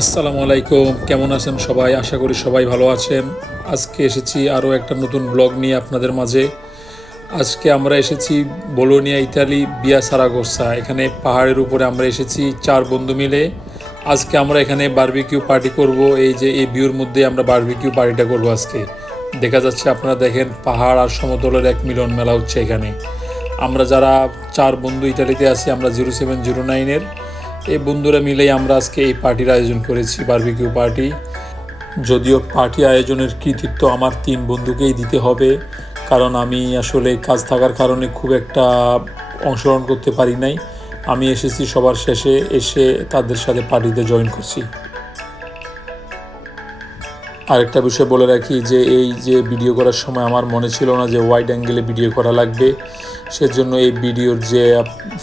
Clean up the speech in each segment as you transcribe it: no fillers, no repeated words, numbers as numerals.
আসসালামু আলাইকুম, কেমন আছেন সবাই? আশা করি সবাই ভালো আছেন। আজকে এসেছি আরও একটা নতুন ব্লগ নিয়ে আপনাদের মাঝে। আজকে আমরা এসেছি বোলোনিয়া, ইতালি, বিয়া সারাগোসা। এখানে পাহাড়ের উপরে আমরা এসেছি 4 বন্ধু মিলে। আজকে আমরা এখানে বারবিকিউ পার্টি করব। এই যে এই ভিউর মধ্যে আমরা বারবিকিউ পার্টিটা করব আজকে। দেখা যাচ্ছে, আপনারা দেখেন, পাহাড় আর সমতলের এক মিলন মেলা হচ্ছে এখানে। আমরা যারা 4 বন্ধু ইতালিতে আছি, আমরা 0709-এর এই বন্ধুরা মিলেই আমরা আজকে এই পার্টির আয়োজন করেছি, বারবিকিউ পার্টি। যদিও পার্টি আয়োজনের কৃতিত্ব আমার 3 বন্ধুকেই দিতে হবে, কারণ আমি আসলে কাজ থাকার কারণে খুব একটা অংশগ্রহণ করতে পারি নাই। আমি এসেছি সবার শেষে, এসে তাদের সাথে পার্টিতে জয়েন করছি। আরেকটা বিষয় বলে রাখি যে এই যে ভিডিও করার সময় আমার মনে ছিল না যে ওয়াইড অ্যাঙ্গেলে ভিডিও করা লাগবে, সেজন্য এই ভিডিওর যে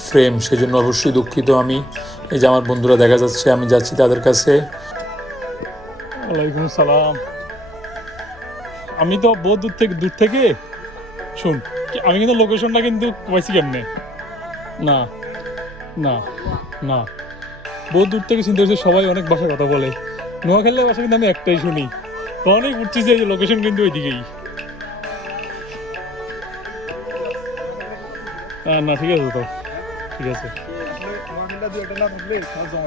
ফ্রেম, সেজন্য অবশ্যই দুঃখিত আমি। এই যে আমার বন্ধুরা দেখা যাচ্ছে, আমি যাচ্ছি তাদের কাছে। ওয়ালাইকুম সালাম। আমি তো বহু দূর থেকে শুন, আমি কিন্তু লোকেশনটা কিন্তু পাইছি কেমনে। না না না, বহু দূর থেকে চিন্তা করছি, সবাই অনেক ভাষায় কথা বলে। নোয়াখালীর ভাষা কিন্তু আমি একটাই শুনি, তো অনেক উঠছি যে লোকেশন কিন্তু ওইদিকেই। না ঠিক আছে, তো ঠিক আছে।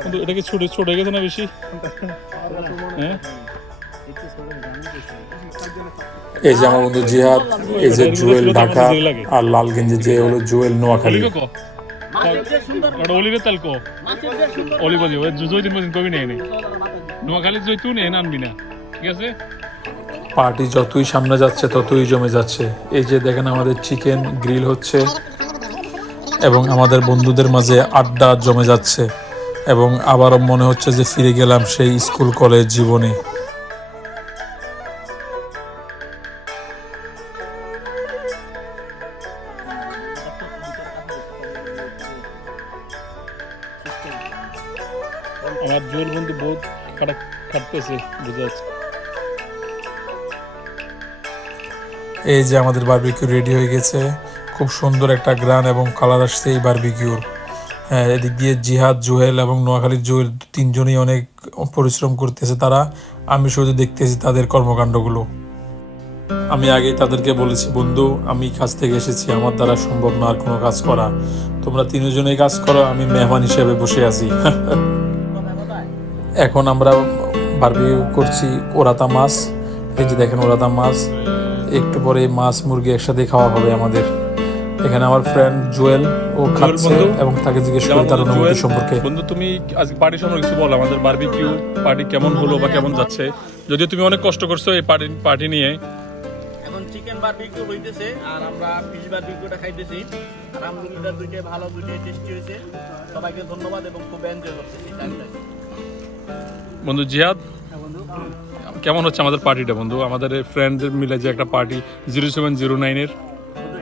কিন্তু এটা কি ছোট ছোট হয়ে গেছে না বেশি? হ্যাঁ, এই যে আমার বন্ধু জিহাদ, এই যে জুয়েল ঢাকা, আর লাল গেঞ্জি যে হলো জুয়েল নোয়াখালী। অলিভের তেল কো অলিভ জৈতুন মজিন কবি নেই নোয়াখালীর জৈতুন এনে আনবি না, ঠিক আছে? পার্টি যতই সামনে যাচ্ছে ততই জমে যাচ্ছে। এই যে দেখেন, আমাদের চিকেন গ্রিল হচ্ছে এবং আমাদের বন্ধুদের মাঝে আড্ডা জমে যাচ্ছে, এবং আবারও মনে হচ্ছে যে ফিরে গেলাম সেই স্কুল কলেজ জীবনে। আমার জোর বন্ধু বহুত খাটতেছে, বুঝা যাচ্ছে। এই যে আমাদের বারবিকিউ রেডি হয়ে গেছে, খুব সুন্দর একটা গ্রান এবং কালার আসছে এই বারবিকিউর। হ্যাঁ, এদিক দিয়ে জিহাদ, জুয়েল এবং নোয়াখালীর জুয়েল 3জনই অনেক পরিশ্রম করতেছে তারা। আমি শুধু দেখতেছি তাদের কর্মকাণ্ডগুলো। আমি আগেই তাদেরকে বলেছি, বন্ধু, আমি কাজ থেকে এসেছি, আমার দ্বারা সম্ভব না আর কোনো কাজ করা। তোমরা 3জনেই কাজ করো, আমি মেহমান হিসেবে বসে আছি। এখন আমরা বারবিকিউ করছি ওরাতা মাছ। এই যে দেখেন ওরাতা মাছ, একটু পরে মাছ মুরগি একসাথে খাওয়া হবে আমাদের। এখানে আমার ফ্রেন্ড জুয়েল, ও খাচ্ছে এবং তাকে জিজ্ঞেস করি তার অনুভূতি সম্পর্কে। বন্ধু, তুমি আজকে পার্টি সম্পর্কে কিছু বলো। আমাদের বারবিকিউ পার্টি কেমন হলো বা কেমন যাচ্ছে? যদিও তুমি অনেক কষ্ট করছো এই পার্টি নিয়ে। এখন চিকেন বারবিকিউ হইতেছে আর আমরা ফিশ বারবিকিউটা খাইতেছি। আলহামদুলিল্লাহ, দুইটাই ভালো, দুইটাই টেস্টি হয়েছে। সবাইকে ধন্যবাদ এবং খুব এনজয় করতেছি। বন্ধু জিহাদ, কেমন হচ্ছে আমাদের পার্টিটা? বন্ধু, আমাদের ফ্রেন্ডদের মিলে যে একটা পার্টি 0709-এর,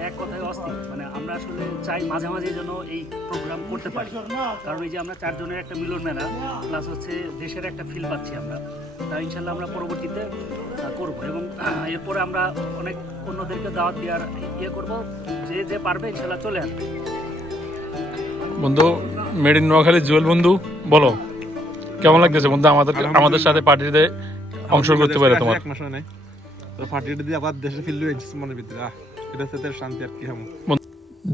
এক কথায় অস্থির। মানে আমরা আসলে চাই মাঝে মাঝে যেন এই প্রোগ্রাম করতে পারি, কারণ এই যে আমরা 4 জনের একটা মিলন মেলা, প্লাস হচ্ছে দেশের একটা ফিল পাচ্ছি আমরা। তা ইনশাল্লাহ আমরা পরবর্তীতে করব, এবং এরপরে আমরা অনেক অন্যদেরকে দাওয়াত দেওয়ার করব। যে যে পারবে ইনশাল্লাহ চলে আসবে। বন্ধু মেড ইন নোয়াখালী জুয়েল, বন্ধু বলো কেমন লাগতেছে বন্ধু আমাদের সাথে পার্টিতে অংশগ্রহণ করতে পারে? তোমার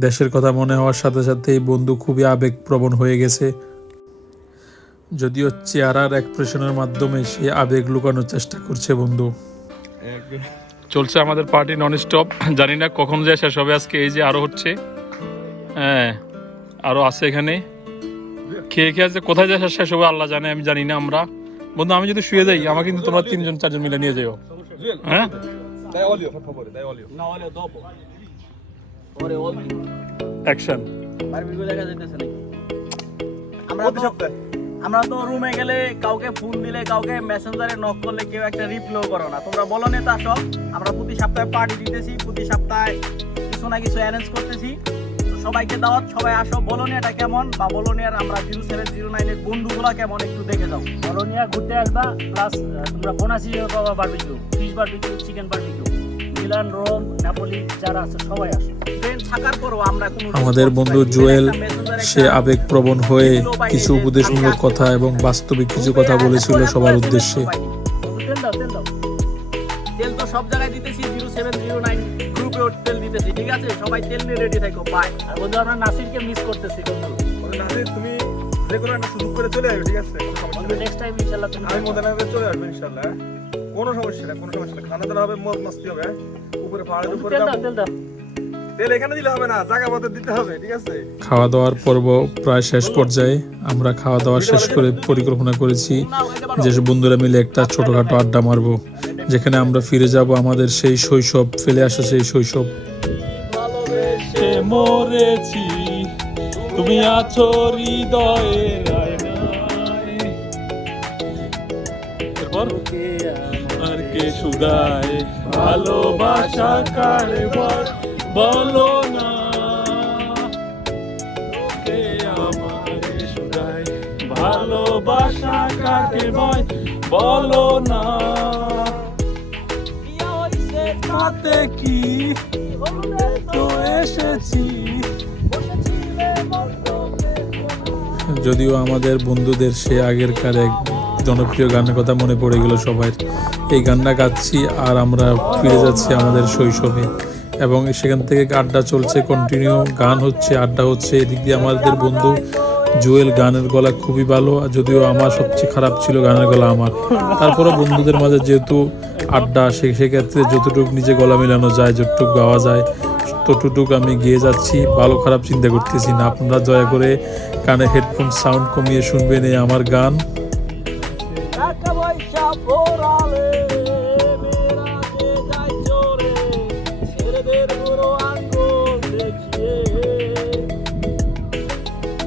দেশের কথা মনে হওয়ার সাথে সাথে এই বন্ধু খুবই আবেগপ্রবণ হয়ে গেছে। যদিও চেহারার এক্সপ্রেশনের মাধ্যমে সে আবেগ লুকানোর চেষ্টা করছে। বন্ধু, চলছে আমাদের পার্টি নন স্টপ, জানি না কখন যায় শেষ হবে। আজকে এই যে আরো হচ্ছে, হ্যাঁ আরো আছে এখানে। খেয়ে খেয়ে আছে, কোথায় যায় শেষ হবে আল্লাহ জানে, আমি জানি না। আমরা বন্ধু, আমি যদি শুয়ে যাই, আমাকে কিন্তু তোমরা 3-4জন মিলে নিয়ে যাও। হ্যাঁ, অ্যাকশন। আমরা তো রুমে গেলে কাউকে ফোন দিলে, কাউকে মেসেঞ্জারে নক করলে কেউ একটা রিপ্লাই করো না। তোমরা বলো না তা সব। আমরা প্রতি সপ্তাহে পার্টি দিতেছি, প্রতি সপ্তাহে কিছু না কিছু অ্যারেঞ্জ করতেছি। সবাইকে দাওয়াত, সবাই আসো। বলোনিয়াটা কেমন, বা বলোনিয়ার আমরা 0709-এর বন্ধুগুলা কেমন একটু দেখে যাও। বলোনিয়া ঘুরতে আসবা, প্লাস তোমরা বোনাস হিসেবে পাবা barbecue, fish barbecue, chicken barbecue. Milan, Rome, Napoli যারা আছে সবাই আসে। ট্রেন থাকার পরও আমরা কোনো আমাদের response বন্ধু পাইনি। জুয়েল একটা messenger সে একটা আবেগপ্রবণ হয়ে video বাইরে কিছু যে উপদেশমূলক আমি কথা এবং বাস্তবিক কিছু কথা বলেছিল সবার উদ্দেশ্যে। তেল দাও, তেল দাও। তেল তো সব জায়গায় দিতেছি, 0709 গ্রুপে তেল দিতেছি, ঠিক আছে? সবাই তেল নিয়ে রেডি থাকো, বাই। আর বন্ধু আমরা নাসিরকে মিস করতেছি বন্ধু। নাসির, তুমি যে কোনো একটা সুযোগ করে চলে আসবে, ঠিক আছে? কোনো সমস্যা বন্ধু নেই। নেক্সট টাইম ইনশাআল্লাহ তুমি আমি মধ্যে চলে আসবো ইনশাল্লাহ, হ্যাঁ? কোনো সমস্যা নেই, কোনো সমস্যা নেই। খানা দানা হবে, মদ মস্তি হবে, হ্যাঁ? উপরে পাহাড়ের বন্ধু উপরে তেল দাও, যাবো। তেল দাও। তেল এখানে দিলে হবে না, জায়গা মতো দিতে হবে, ঠিক আছে? খাওয়া দাওয়ার পর্ব প্রায় শেষ পর্যায়ে। আমরা খাওয়া দাওয়া শেষ করে পরিকল্পনা করেছি যে বন্ধুরা মিলে একটা ছোটখাটো আড্ডা মারবো, যেখানে আমরা ফিরে যাব আমাদের সেই শৈশব, ফেলে আসা সেই শৈশব। ভালোবেসে মরেছি, তুমি আছো হৃদয়ের আয়নায়। এরপর আর কে শুধায় ভালোবাসা কারে বলো না, কে আমারে শুধায় ভালোবাসা কাকে বলো না। তাতে কি তো এসেছি। যদিও আমাদের বন্ধুদের সে আগেরকার এক জনপ্রিয় গানের কথা মনে পড়ে গেল সবাই। এই গানটা গাচ্ছি আর আমরা ফিরে যাচ্ছি আমাদের শৈশবে, এবং সেখান থেকে আড্ডা চলছে, কন্টিনিউ গান হচ্ছে, আড্ডা হচ্ছে। এদিক দিয়ে আমাদের বন্ধু জুয়েল গানের গলা খুবই ভালো, যদিও আমার সবচেয়ে খারাপ ছিল গানের গলা আমার। তারপরে বন্ধুদের মাঝে যেহেতু আড্ডা, সেক্ষেত্রে যতটুকু নিজে গলা মেলানো যায়, যতটুকু গাওয়া যায় ততটুকু আমি গিয়ে যাচ্ছি, ভালো খারাপ চিন্তা করতেছি না। আপনারা দয়া করে কানে হেডফোন সাউন্ড কমিয়ে শুনবেন এই আমার গান। টাকা পয়সা পোড়ালে মেরাতে যায় চোরে, ছেলেদের বুড়ো আঙ্গুল দেখিয়ে।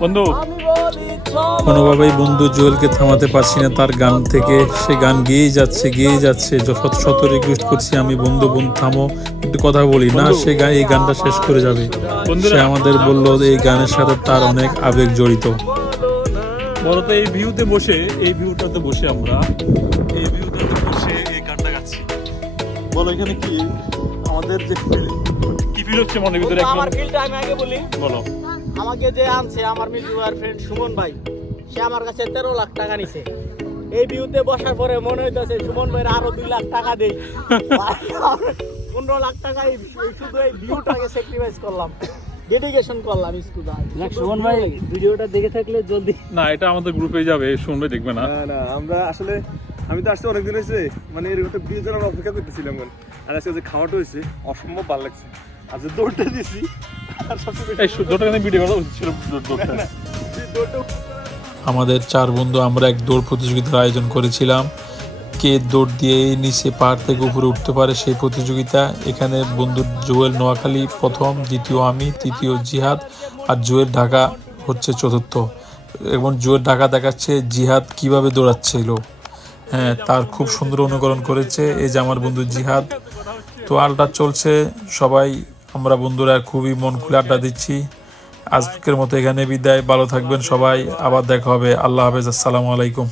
বন্ধু আমি বলি চলো কোনোভাবেই বন্ধু জুয়েলকে থামাতে পারছি না, তার গান থেকে সে গান গেয়েই যাচ্ছে। শত শত রিকোয়েস্ট করছি আমি, বন্ধু থামো, একটু কথা বলি না। সে এই গানটা শেষ করে যাবে। সে আমাদের বলল এই গানের সাথে তার অনেক আবেগ জড়িত। বলতো এই ভিউতে বসে, এই ভিউটাতে বসে আমরা এই ভিউটাতে বসে এই গানটা গাচ্ছি। বলো এখানে কি আমাদের যে কি ফিল হচ্ছে মনের ভিতরে এখন? আমার ফিলটা আমি আগে বলি। বলো। আমাকে যে আনছে আমার মিজু আর ফ্রেন্ড সুমন ভাই, সে আমার কাছে 13 লাখ টাকা নিছে। এই ভিউতে বসার পরে মনে হইতেছে সুমন ভাইয়ের আরো 2 লাখ টাকা দেই। 15 লাখ টাকা শুধু এই ভিউটাকে স্যাক্রিফাইস করলাম, ডেডিকেশন করলাম স্কুলে। সুমন ভাই ভিডিওটা দেখে থাকলে জলদি। না, এটা আমাদের গ্রুপে যাবে, শুনবে, দেখবে না। না না, আমরা আসলে আমি তো আসতে অনেকদিন হয়েছে, মানে এরকম একটা ভিডিও জন্য আমরা অপেক্ষা করতেছিলাম। আর আজকে যে খাওয়াটা হয়েছে অসম্ভব ভালো লাগছে, আর যে দৌড়টা দিয়েছি আর সবচেয়ে এই শুদ্ধটা কিন্তু ভিডিও করা উচিত ছিল, দৌড়টা। দৌড়টা আমাদের 4 বন্ধু আমরা এক দৌড় প্রতিযোগিতার আয়োজন করেছিলাম। কে দৌড় দিয়ে নিচে পাহাড় থেকে উপরে উঠতে পারে সেই প্রতিযোগিতা। এখানে বন্ধু জুয়েল নোয়াখালী প্রথম, দ্বিতীয় আমি, তৃতীয় জিহাদ, আর জুয়েল ঢাকা হচ্ছে চতুর্থ। এবং জুয়েল ঢাকা দেখাচ্ছে জিহাদ কিভাবে দৌড়াচ্ছিল। হ্যাঁ, তার খুব সুন্দর অনুকরণ করেছে। এই যে আমার বন্ধু জিহাদ। তো আড্ডা চলছে, সবাই আমরা বন্ধুরা খুবই মন খুলে আড্ডা দিচ্ছি। আজকের মতো এখানে বিদায়, ভালো থাকবেন সবাই, আবার দেখা হবে। আল্লাহ হাফেজ, আসসালামু আলাইকুম।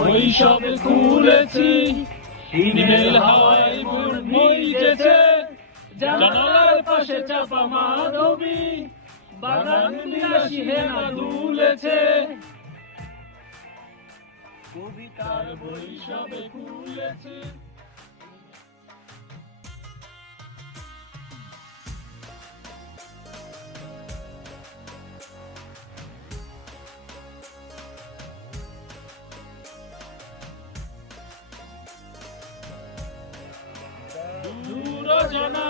বৈশাখে খুলেছি, হিমেল হাওয়ায় বইতেছে, জানালার পাশে চাপা মাধবী, বাগান বিলাসী হেনা দুলেছে। কবিতার বৈশাখে খুলেছি। দূর জানা